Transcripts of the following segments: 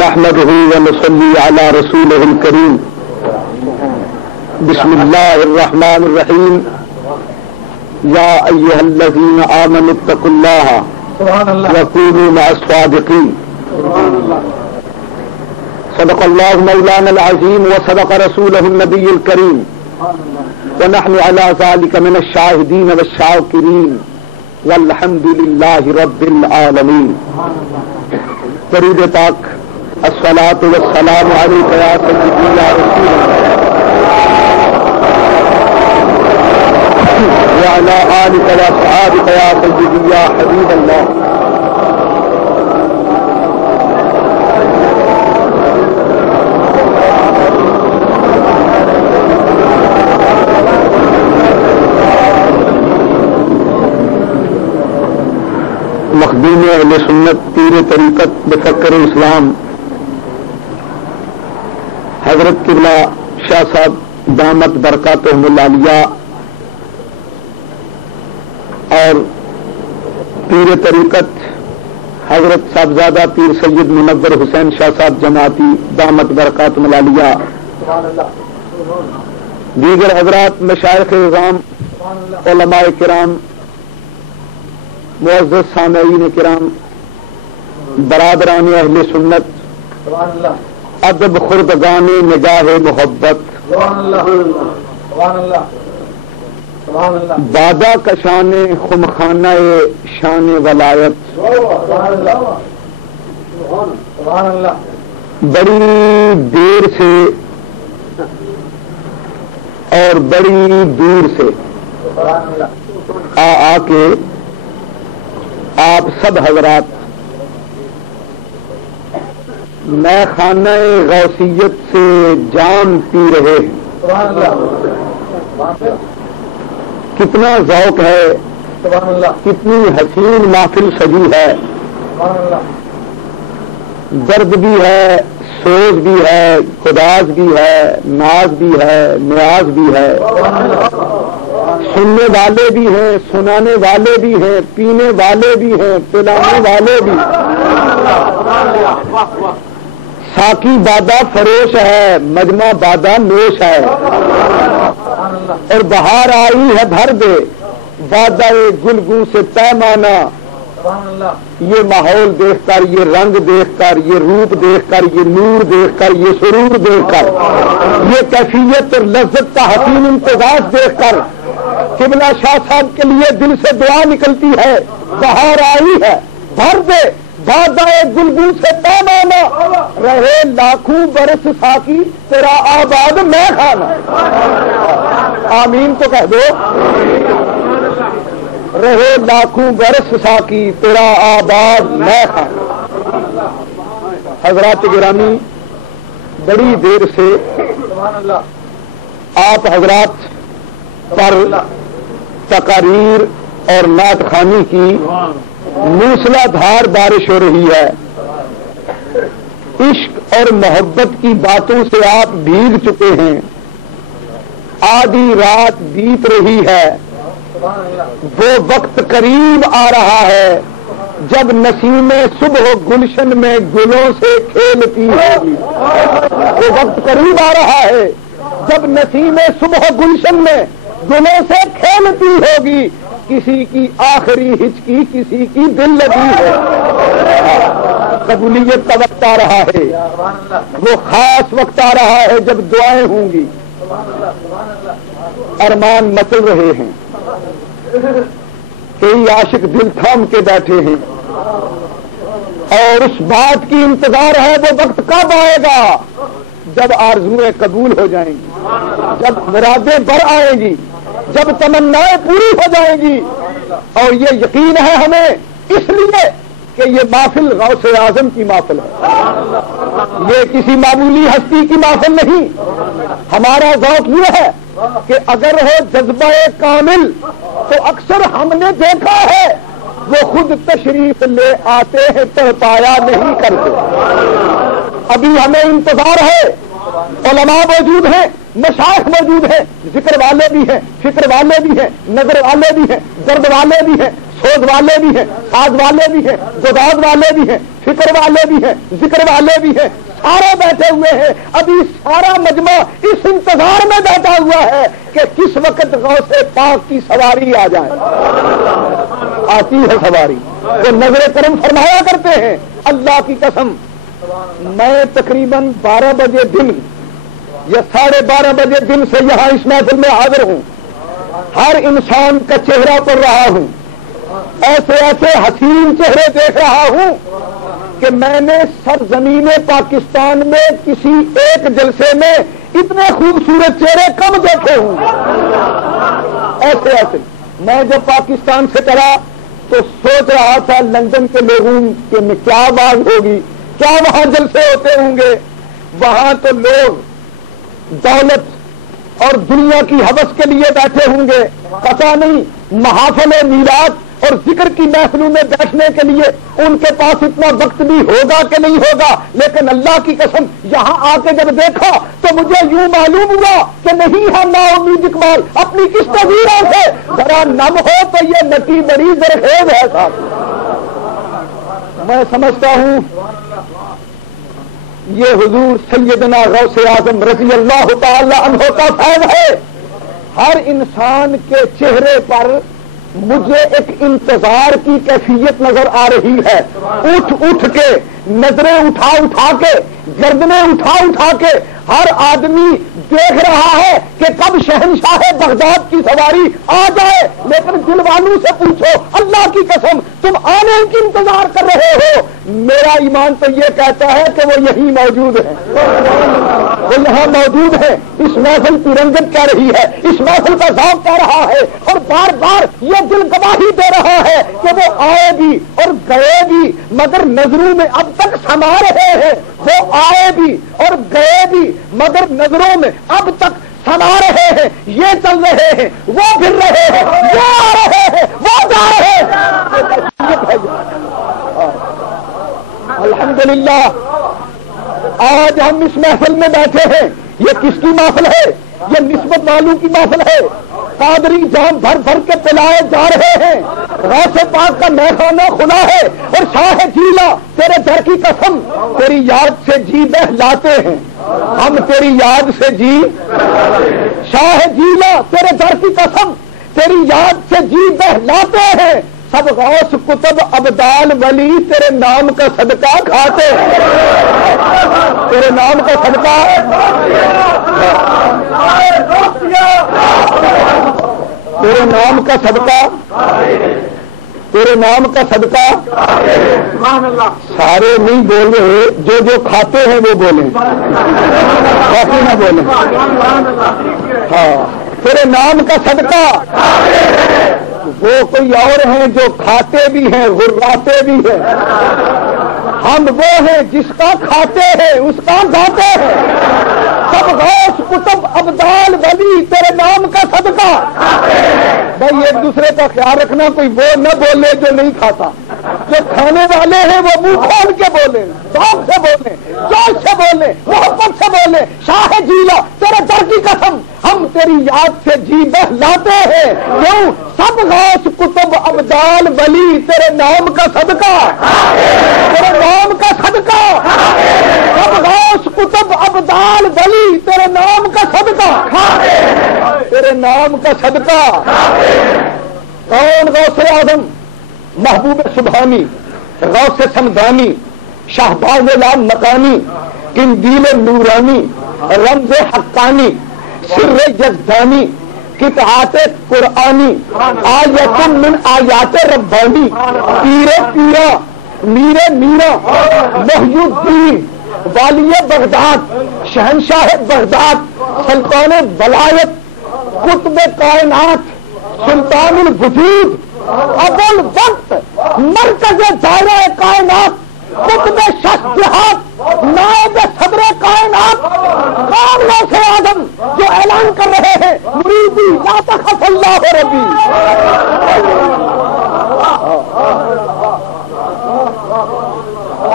نحمده ونصلي على رسوله الكريم. بسم الله الرحمن الرحيم. يا أيها الذين آمنوا اتقوا الله وكونوا مع الصادقين. صدق الله مولانا العظيم وصدق رسوله النبي الكريم ونحن على ذلك من الشاهدين والشاكرين والحمد لله رب العالمين. درود پاک الصلاة والسلام عليك يا سيدي يا رسول الله وعلى آلك وأصحابك يا سيدي يا حبيب الله. مخدوم اہل سنت پیر طریقت مفکر اسلام حضرت قبلہ شاہ صاحب دامت برکاتہم العالیہ اور پیر طریقت حضرت صاحبزادہ پیر سید منور حسین شاہ صاحب جماعتی دامت برکاتہم العالیہ، دیگر حضرات مشائخ اعظام، علماء کرام، معزز سامعین کرام، برادران اہل سنت، ادب خردگان نگاہ محبت، بادہ کشان خمخانہ شان ولایت، بڑی دیر سے اور بڑی دور سے آ کے آپ سب حضرات میں خانہ غوثیت سے جام پی رہے ہیں. کتنا ذوق ہے، کتنی حسین محفل سجی ہے، درد بھی ہے، سوز بھی ہے، خداز بھی ہے، ناز بھی ہے، نیاز بھی ہے، سننے والے بھی ہیں، سنانے والے بھی ہیں، پینے والے بھی ہیں، پلانے والے بھی. ساقی بادہ فروش ہے، مجمع بادہ نوش ہے، اور بہار آئی ہے بھر دے بادہ گلگوں سے پیمانہ. یہ ماحول دیکھ کر، یہ رنگ دیکھ کر، یہ روپ دیکھ کر، یہ نور دیکھ کر، یہ سرور دیکھ کر، یہ کیفیت اور لذت کا حسین امتزاج دیکھ کر قبلہ شاہ صاحب کے لیے دل سے دعا نکلتی ہے. بہار آئی ہے بھر دے بادہ گلگوں سے پیمانہ، رہے لاکھوں برس ساقی تیرا آباد میں خانہ. آمین تو کہہ دو. رہے لاکھوں برس ساقی تیرا آباد میں خانہ. حضرات گرامی، بڑی دیر سے آپ حضرات پر تقاریر اور نعت خوانی کی موسلا دھار بارش ہو رہی ہے. عشق اور محبت کی باتوں سے آپ بھیگ چکے ہیں. آدھی رات بیت رہی ہے، وہ وقت قریب آ رہا ہے جب نسیم صبح گلشن میں گلوں سے کھیلتی ہوگی. وہ وقت قریب آ رہا ہے جب نسیم صبح گلشن میں گلوں سے کھیلتی ہوگی. کسی کی آخری ہچکی، کسی کی دل لگی ہے. قبولیت کا وقت آ رہا ہے، وہ خاص وقت آ رہا ہے جب دعائیں ہوں گی. ارمان مچل رہے ہیں، کئی عاشق دل تھام کے بیٹھے ہیں اور اس بات کی انتظار ہے وہ وقت کب آئے گا جب آرزویں قبول ہو جائیں گی، جب مرادیں بر آئیں گی، جب تمنائیں پوری ہو جائیں گی. اور یہ یقین ہے ہمیں اس لیے کہ یہ محفل غوث اعظم کی محفل ہے، یہ کسی معمولی ہستی کی محفل نہیں. ہمارا ذوق یہ ہے کہ اگر ہو جذبہ کامل تو اکثر ہم نے دیکھا ہے وہ خود تشریف لے آتے ہیں، تڑپایا نہیں کرتے. ابھی ہمیں انتظار ہے، علماء موجود ہیں، مشائخ موجود ہیں، ذکر والے بھی ہیں، فکر والے بھی ہیں، نظر والے بھی ہیں، درد والے بھی ہیں، سوز والے بھی ہیں، ساز والے بھی ہیں، گداز والے بھی ہیں، فکر والے بھی ہیں، ذکر والے بھی ہیں، سارے بیٹھے ہوئے ہیں۔ ابھی سارا مجمع اس انتظار میں بیٹھا ہوا ہے کہ کس وقت غوث پاک کی سواری آ جائے۔ آتی ہے سواری، وہ نظر کرم فرمایا کرتے ہیں، اللہ کی قسم میں تقریباً 12 بجے دن یا 12:30 بجے دن سے یہاں اس محفل میں حاضر ہوں، ہر انسان کا چہرہ پڑھ رہا ہوں، ایسے ایسے حسین چہرے دیکھ رہا ہوں کہ میں نے سرزمین پاکستان میں کسی ایک جلسے میں اتنے خوبصورت چہرے کم دیکھے ہوں۔ ایسے ایسے میں جب پاکستان سے چلا تو سوچ رہا تھا لندن کے لوگوں کے میں کیا بات ہوگی، کیا وہاں جلسے ہوتے ہوں گے۔ وہاں تو لوگ دولت اور دنیا کی ہوس کے لیے بیٹھے ہوں گے، پتہ نہیں محافل میلاد اور ذکر کی محفلوں میں بیٹھنے کے لیے ان کے پاس اتنا وقت بھی ہوگا کہ نہیں ہوگا۔ لیکن اللہ کی قسم یہاں آ کے جب دیکھا تو مجھے یوں معلوم ہوا کہ نہیں ہے نا امید اقبال اپنی کس تصویروں سے ذرا نم ہو تو یہ نتی بڑی زرخیز ہے صاحب۔ میں سمجھتا ہوں یہ حضور سیدنا غوث اعظم رضی اللہ تعالی عنہ کا فیض ہے۔ ہر انسان کے چہرے پر مجھے ایک انتظار کی کیفیت نظر آ رہی ہے، اٹھ اٹھ کے نظریں اٹھا اٹھا کے گردنیں اٹھا اٹھا کے ہر آدمی دیکھ رہا ہے کہ کب شہنشاہ بغداد کی سواری آ جائے۔ لیکن دل والوں سے پوچھو اللہ کی قسم تم آنے کی انتظار کر رہے ہو؟ میرا ایمان تو یہ کہتا ہے کہ وہ یہی موجود ہے، وہ یہاں موجود ہے۔ اس محفل کی رنگت کہہ رہی ہے، اس محفل کا ذوق کہہ رہا ہے، اور بار بار یہ دل گواہی دے رہا ہے کہ وہ آئے بھی اور گئے بھی مگر نظروں میں اب تک سما رہے ہیں۔ وہ آئے بھی اور گئے بھی مگر نظروں میں اب تک سما رہے ہیں۔ یہ چل رہے ہیں، وہ پھر رہے ہیں، وہ آ رہے ہیں، وہ جا رہے ہیں۔ الحمدللہ آج ہم اس محفل میں بیٹھے ہیں۔ یہ کس کی محفل ہے؟ یہ نسبت والوں کی محفل ہے۔ قادری جام بھر بھر کے پلائے جا رہے ہیں، غوث پاک کا میخانہ کھلا ہے، اور شاہ جیلا تیرے در کی قسم تیری یاد سے جی بہلاتے ہیں ہم، تیری یاد سے جی، شاہ جیلا تیرے در کی قسم تیری یاد سے جی بہلاتے ہیں۔ سب غوث کتب ابدال ولی تیرے نام کا صدقہ کھاتے ہیں، تیرے نام کا صدقہ، تیرے نام کا صدقہ، تیرے نام کا صدقہ۔ سارے نہیں بول رہے، جو کھاتے ہیں وہ بولیں، باقی نہ بولیں۔ ہاں تیرے نام کا صدقہ۔ وہ کوئی اور ہیں جو کھاتے بھی ہیں غراتے بھی ہیں، ہم وہ ہیں جس کا کھاتے ہیں اس کا گاتے ہیں۔ سب غوث کتب ابدال ولی تیرے نام کا صدقہ۔ بھائی ایک دوسرے کا خیال رکھنا، کوئی وہ نہ بولے جو نہیں کھاتا، جو کھانے والے ہیں وہ منہ کھول کے بولے، ذوق سے بولے، جوش سے بولے، محبت سے بولے۔ شاہ جیلا تیرے در کی قسم ہم تیری یاد سے جی بہلاتے ہیں۔ کیوں؟ سب غوث کتب ابدال ولی تیرے نام کا صدقہ، تیرے نام کا صدقہ۔ سب غوث کتب ابدال ولی تیرے نام کا صدقہ، تیرے نام کا صدقہ۔ کون غوث اعظم؟ محبوب سبحانی، غوث سمدانی، شہباز لام مکانی، قندیل نورانی، رمز حقانی، سر یزدانی، قطعات قرآنی، آیت من آیات ربانی، پیر پیرا، میر میرا، محی الدین، والی بغداد، شہنشاہ بغداد، سلطان ولایت، قطب کائنات، سلطان الوجود، ابو الوقت، مرکز دائرہ کائنات، قطب شخص جہاد، نائب صدر کائنات، کون غوث اعظم جو اعلان کر رہے ہیں مریدی لا تخف اللہ ربی۔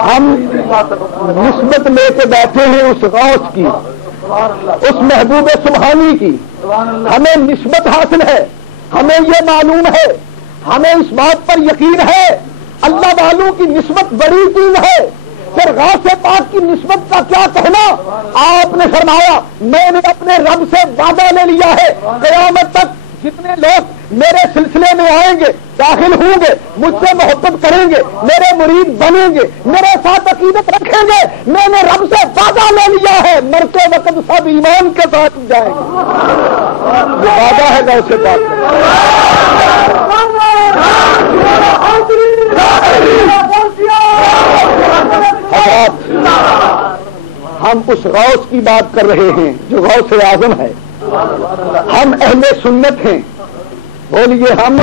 ہم نسبت لے کے بیٹھے ہیں اس غوث کی، اس محبوب سبحانی کی، ہمیں نسبت حاصل ہے، ہمیں یہ معلوم ہے ہمیں اس بات پر یقین ہے اللہ والوں کی نسبت بڑی چیز ہے. پھر غوث پاک کی نسبت کا کیا کہنا؟ آپ نے فرمایا میں نے اپنے رب سے وعدہ لے لیا ہے قیامت تک جتنے لوگ میرے سلسلے میں آئیں گے، داخل ہوں گے، مجھ سے محبت کریں گے، میرے مرید بنیں گے، میرے ساتھ عقیدت رکھیں گے، میں نے رب سے وعدہ لے لیا ہے مرتے وقت سب ایمان کے ساتھ جائیں گے. یہ وعدہ ہے غوث پاک حضرات. ہم اس غوث کی بات کر رہے ہیں جو غوث اعظم ہے. ہم اہل سنت ہیں. بولیے ہم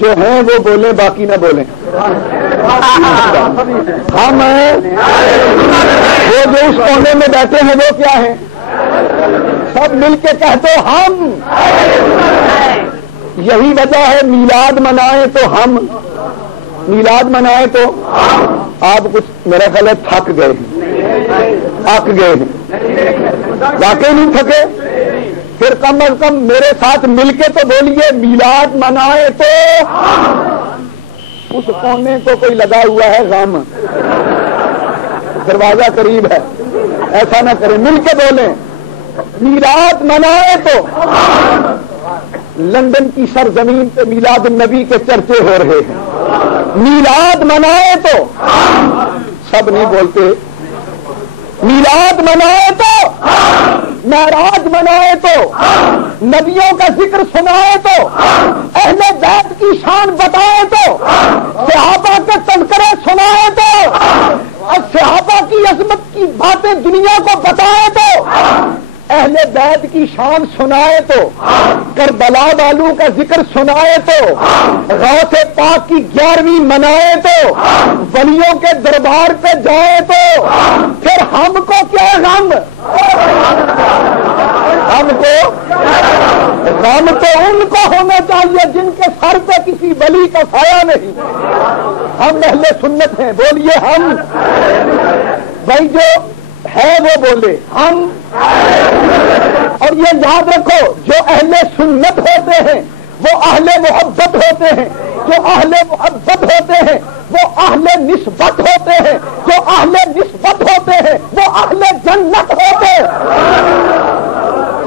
جو ہیں وہ بولیں، باقی نہ بولیں. ہم وہ جو اس کونے میں بیٹھے ہیں وہ کیا ہیں؟ سب مل کے کہتے ہم. یہی وجہ ہے میلاد منائیں تو ہم، میلاد منائیں تو آپ کچھ میرا خیال ہے تھک گئے ہیں. واقعی نہیں تھکے؟ پھر کم از کم میرے ساتھ مل کے تو بولیے میلاد منائے تو. اس کونے کو کوئی لگا ہوا ہے غم، دروازہ قریب ہے، ایسا نہ کریں، مل کے بولیں میلاد منائے تو. لندن کی سرزمین پہ میلاد النبی کے چرچے ہو رہے ہیں. میلاد منائے تو سب نہیں بولتے. میلاد منائے تو، معراج منائے تو، نبیوں کا ذکر سنائے تو، اہل بیت کی شان بتائے تو، صحابہ کے تذکرے سنائے تو، اور صحابہ کی عظمت کی باتیں دنیا کو بتائے تو، اہل بیت کی شان سنائے تو، کربلا والوں کا ذکر سنائے تو، غوث پاک کی 11ویں منائے تو، ولیوں کے دربار پہ جائے تو، پھر ہم کو کیا غم؟ ہم کو غم تو ان کو ہونا چاہیے جن کے سر پہ کسی ولی کا سایہ نہیں. ہم اہل سنت ہیں. بولیے ہم. بھائی جو ہے وہ بولے ہم. اور یہ یاد رکھو جو اہل سنت ہوتے ہیں وہ اہل محبت ہوتے ہیں. جو اہل محبت ہوتے ہیں وہ اہل نسبت ہوتے ہیں. جو اہل نسبت ہوتے ہیں وہ اہل جنت ہوتے ہیں.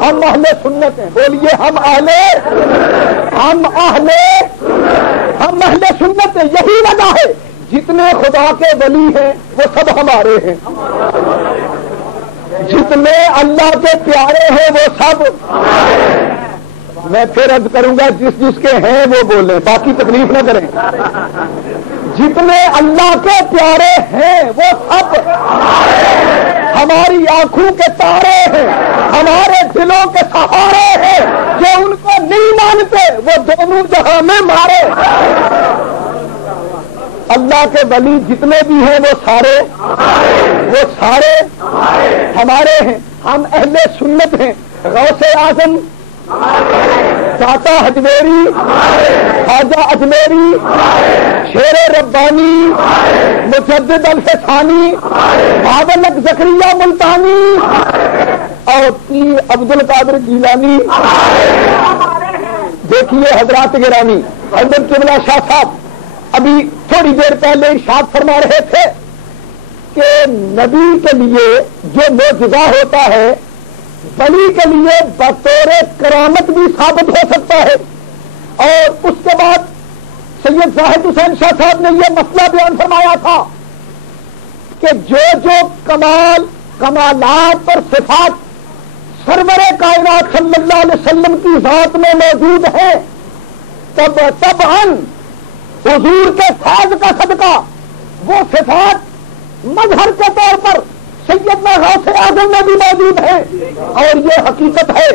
ہم اہل سنت ہیں. بولیے ہم اہل سنت ہیں. یہی وجہ ہے جتنے خدا کے ولی ہیں وہ سب ہمارے ہیں. جتنے اللہ کے پیارے ہیں وہ سب. میں پھر عرض کروں گا جس کے ہیں وہ بولیں، باقی تکلیف نہ کریں. جتنے اللہ کے پیارے ہیں وہ سب ہماری آنکھوں کے تارے ہیں، ہمارے دلوں کے سہارے ہیں. جو ان کو نہیں مانتے وہ دونوں جہاں میں مارے. اللہ کے ولی جتنے بھی ہیں وہ سارے ہمارے ہیں. ہم اہل سنت ہیں. غوث اعظم داتا اجمیری، خواجہ اجمیری، شیر ربانی، مجدد الفسانی، بابلک زکریا ملتانی اور پیر عبد القادر جیلانی. دیکھیے حضرات گرامی، حضرت قبلہ شاہ صاحب ابھی تھوڑی دیر پہلے ارشاد فرما رہے تھے کہ نبی کے لیے جو معجزہ ہوتا ہے ولی کے لیے بطور کرامت بھی ثابت ہو سکتا ہے. اور اس کے بعد سید زاہد حسین شاہ صاحب نے یہ مسئلہ بیان فرمایا تھا کہ جو کمالات اور صفات سرور کائنات صلی اللہ علیہ وسلم کی ذات میں موجود ہیں تب حضور کے فیض کا صدقہ وہ صفات مظہر کے طور پر سیدنا غوث اعظم میں بھی موجود ہے. اور یہ حقیقت ہے.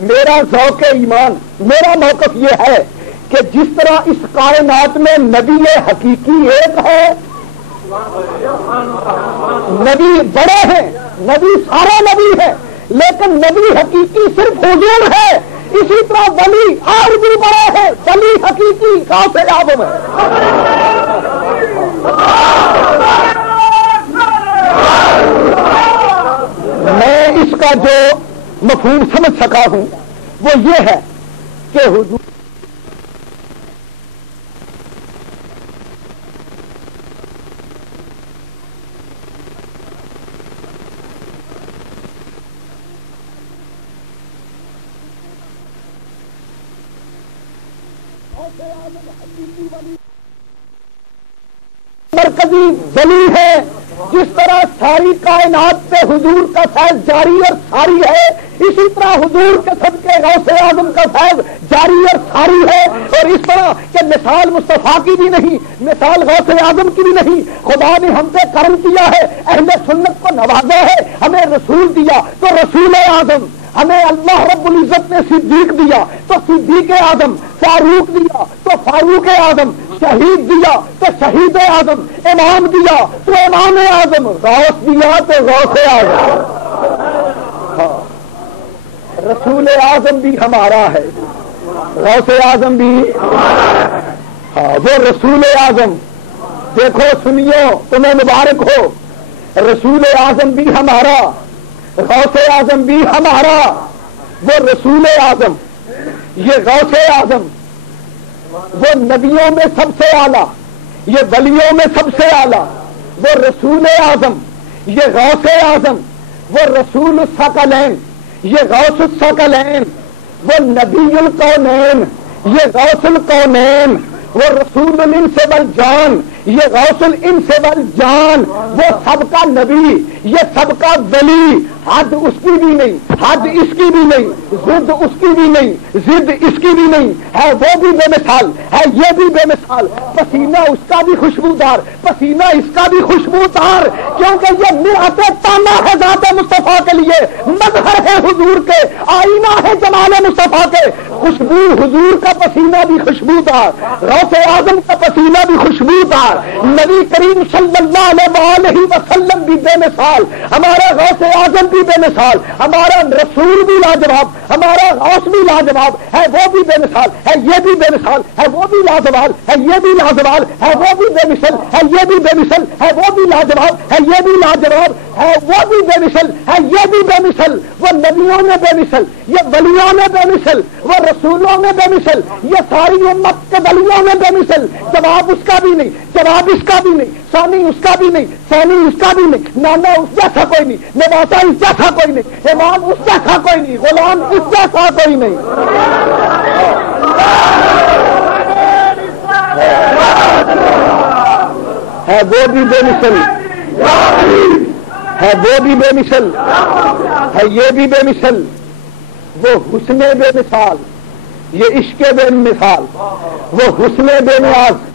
میرا ذوق ایمان، میرا موقف یہ ہے کہ جس طرح اس کائنات میں نبی حقیقی ایک ہے، نبی بڑے ہیں، نبی سارے نبی ہیں، لیکن نبی حقیقی صرف حضور ہے، اسی طرح ولی اور بھی بڑے ہیں. ولی حقیقی غوث اعظم ہے. میں اس کا جو مفہوم سمجھ سکا ہوں وہ یہ ہے کہ حضور مرکزی ولی ہے، جس طرح ساری کائنات پہ حضور کا فیض جاری اور ساری ہے، اسی طرح حضور کے صدقے غوث اعظم کا فیض جاری اور ساری ہے، اور اس طرح کہ مثال مصطفیٰ کی بھی نہیں، مثال غوث اعظم کی بھی نہیں۔ خدا نے ہم پہ کرم کیا ہے، اہل سنت کو نوازا ہے، ہمیں رسول دیا تو رسول اعظم، ہمیں اللہ رب العزت نے صدیق دیا تو صدیق اعظم، فاروق دیا تو فاروق اعظم، شہید دیا تو شہید اعظم، امام دیا تو امام اعظم، غوث دیا تو غوث اعظم۔ ہاں، رسول اعظم بھی ہمارا ہے، غوث اعظم بھی ہاں، وہ رسول اعظم، دیکھو سنیو تمہیں مبارک ہو، رسول اعظم بھی ہمارا، غوث اعظم بھی ہمارا، وہ رسول اعظم، یہ غوث اعظم، وہ نبیوں میں سب سے اعلیٰ، یہ ولیوں میں سب سے اعلیٰ، وہ رسول اعظم، یہ غوث اعظم، وہ رسول الثقلین، یہ غوث الثقلین، وہ نبی الکونین، یہ غوث الکونین، وہ رسول الانس والجان، یہ غوث الانس والجان، وہ سب کا نبی، یہ سب کا ولی، حد اس کی بھی نہیں، حد اس کی بھی نہیں، ضد اس کی بھی نہیں، ضد اس کی بھی نہیں ہے، وہ بھی بے مثال ہے، یہ بھی بے مثال، پسینہ اس کا بھی خوشبودار، پسینہ اس کا بھی خوشبودار، کیونکہ یہ مرات تانا ہے ذات مصطفیٰ کے لیے، مظہر ہے حضور کے، آئینہ ہے جمال مصطفیٰ کے، خوشبو حضور کا پسینہ بھی خوشبودار، غوث اعظم کا پسینہ بھی خوشبودار، نبی کریم صلی اللہ علیہ وسلم بھی بے مثال، ہمارا غوث اعظم بھی بے مثال، ہمارا رسول بھی لاجواب، ہمارا غوث بھی لاجواب ہے، وہ بھی بے مثال ہے، یہ بھی بے مثال ہے، وہ بھی لاجواب ہے، یہ بھی لاجواب ہے، وہ بھی بے مثل ہے، یہ بھی بے مثل ہے، وہ بھی لاجواب ہے، یہ بھی لاجواب ہے، وہ بھی بے مثل ہے، یہ بھی بے مثل، وہ نبیوں میں بے مثل، یہ ولیوں میں بے مثل، وہ رسولوں میں بے مثل، یہ ساری امت کے ولیوں میں بے مثل، جواب اس کا بھی نہیں، جواب اس کا بھی نہیں، ثانی اس کا بھی نہیں، ثانی اس کا بھی نہیں، نانا اس جیسا کوئی نہیں، نواسا اس جیسا کوئی نہیں، امام اس جیسا کوئی نہیں، غلام اس جیسا کوئی نہیں، ہے وہ بھی بے مثل، ہے وہ بھی بے مثل، ہے یہ بھی بے مثل، وہ حسن بے مثال، یہ عشق بے مثال، وہ حسن بے نیاز،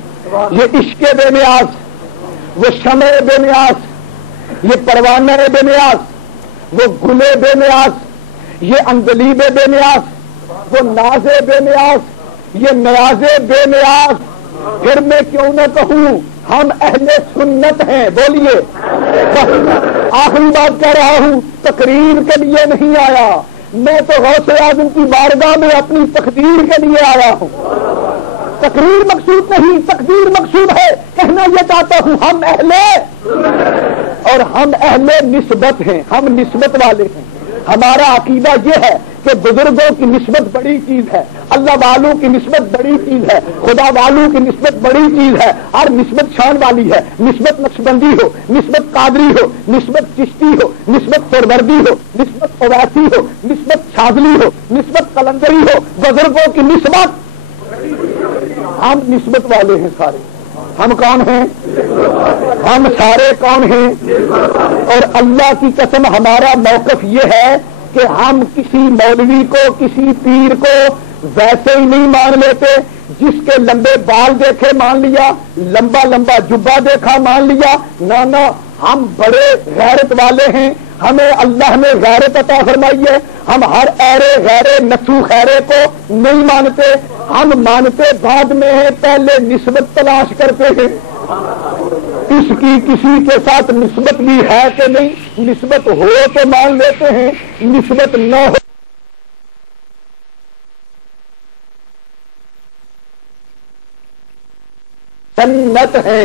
یہ عشق بے نیاز، وہ شمع بے نیاز، یہ پروانہ بے نیاز، وہ گل بے نیاز، یہ اندلیب بے نیاز، وہ ناز بے نیاز، یہ نیاز بے نیاز۔ پھر میں کیوں نہ کہوں ہم اہل سنت ہیں، بولیے، آخری بات کہہ رہا ہوں، تقریر کے لیے نہیں آیا میں، تو غوث اعظم کی بارگاہ میں اپنی تقدیر کے لیے آیا ہوں۔ تقریر مقصود نہیں، تقدیر مقصود ہے، کہنا یہ چاہتا ہوں ہم اہل، اور ہم اہل نسبت ہیں، ہم نسبت والے ہیں، ہمارا عقیدہ یہ ہے کہ بزرگوں کی نسبت بڑی چیز ہے، اللہ والوں کی نسبت بڑی چیز ہے، خدا والوں کی نسبت بڑی چیز ہے، اور نسبت شان والی ہے، نسبت نقشبندی ہو، نسبت قادری ہو، نسبت چشتی ہو، نسبت سروردی ہو، نسبت اویسی ہو، نسبت شاذلی ہو، نسبت قلندری ہو، بزرگوں کی نسبت، ہم نسبت والے ہیں سارے، ہم کون ہیں؟ ہم سارے کون ہیں؟ اور اللہ کی قسم ہمارا موقف یہ ہے کہ ہم کسی مولوی کو، کسی پیر کو ویسے ہی نہیں مان لیتے، جس کے لمبے بال دیکھے مان لیا، لمبا لمبا جبہ دیکھا مان لیا، نہ ہم بڑے غیرت والے ہیں، ہمیں اللہ نے غیرت عطا فرمائی ہے، ہم ہر ایرے غیرے نسو خیرے کو نہیں مانتے، ہم مانتے بعد میں ہیں، پہلے نسبت تلاش کرتے ہیں، اس کی کسی کے ساتھ نسبت بھی ہے کہ نہیں، نسبت ہو تو مان لیتے ہیں، نسبت نہ ہو سنت ہے،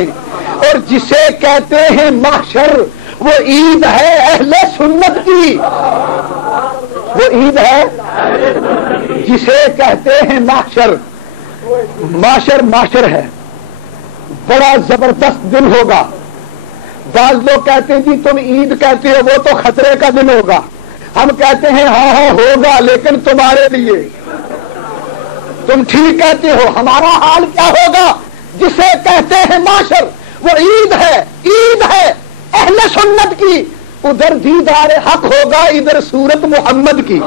اور جسے کہتے ہیں محشر وہ عید ہے اہل سنت کی، وہ عید ہے جسے کہتے ہیں محشر، معاشر ہے، بڑا زبردست دن ہوگا۔ بعض لوگ کہتے ہیں جی تم عید کہتے ہو، وہ تو خطرے کا دن ہوگا، ہم کہتے ہیں ہاں ہوگا لیکن تمہارے لیے، تم ٹھیک کہتے ہو، ہمارا حال کیا ہوگا؟ جسے کہتے ہیں معاشر، وہ عید ہے، عید ہے اہل سنت کی، ادھر دیدار حق ہوگا، ادھر صورت محمد کی۔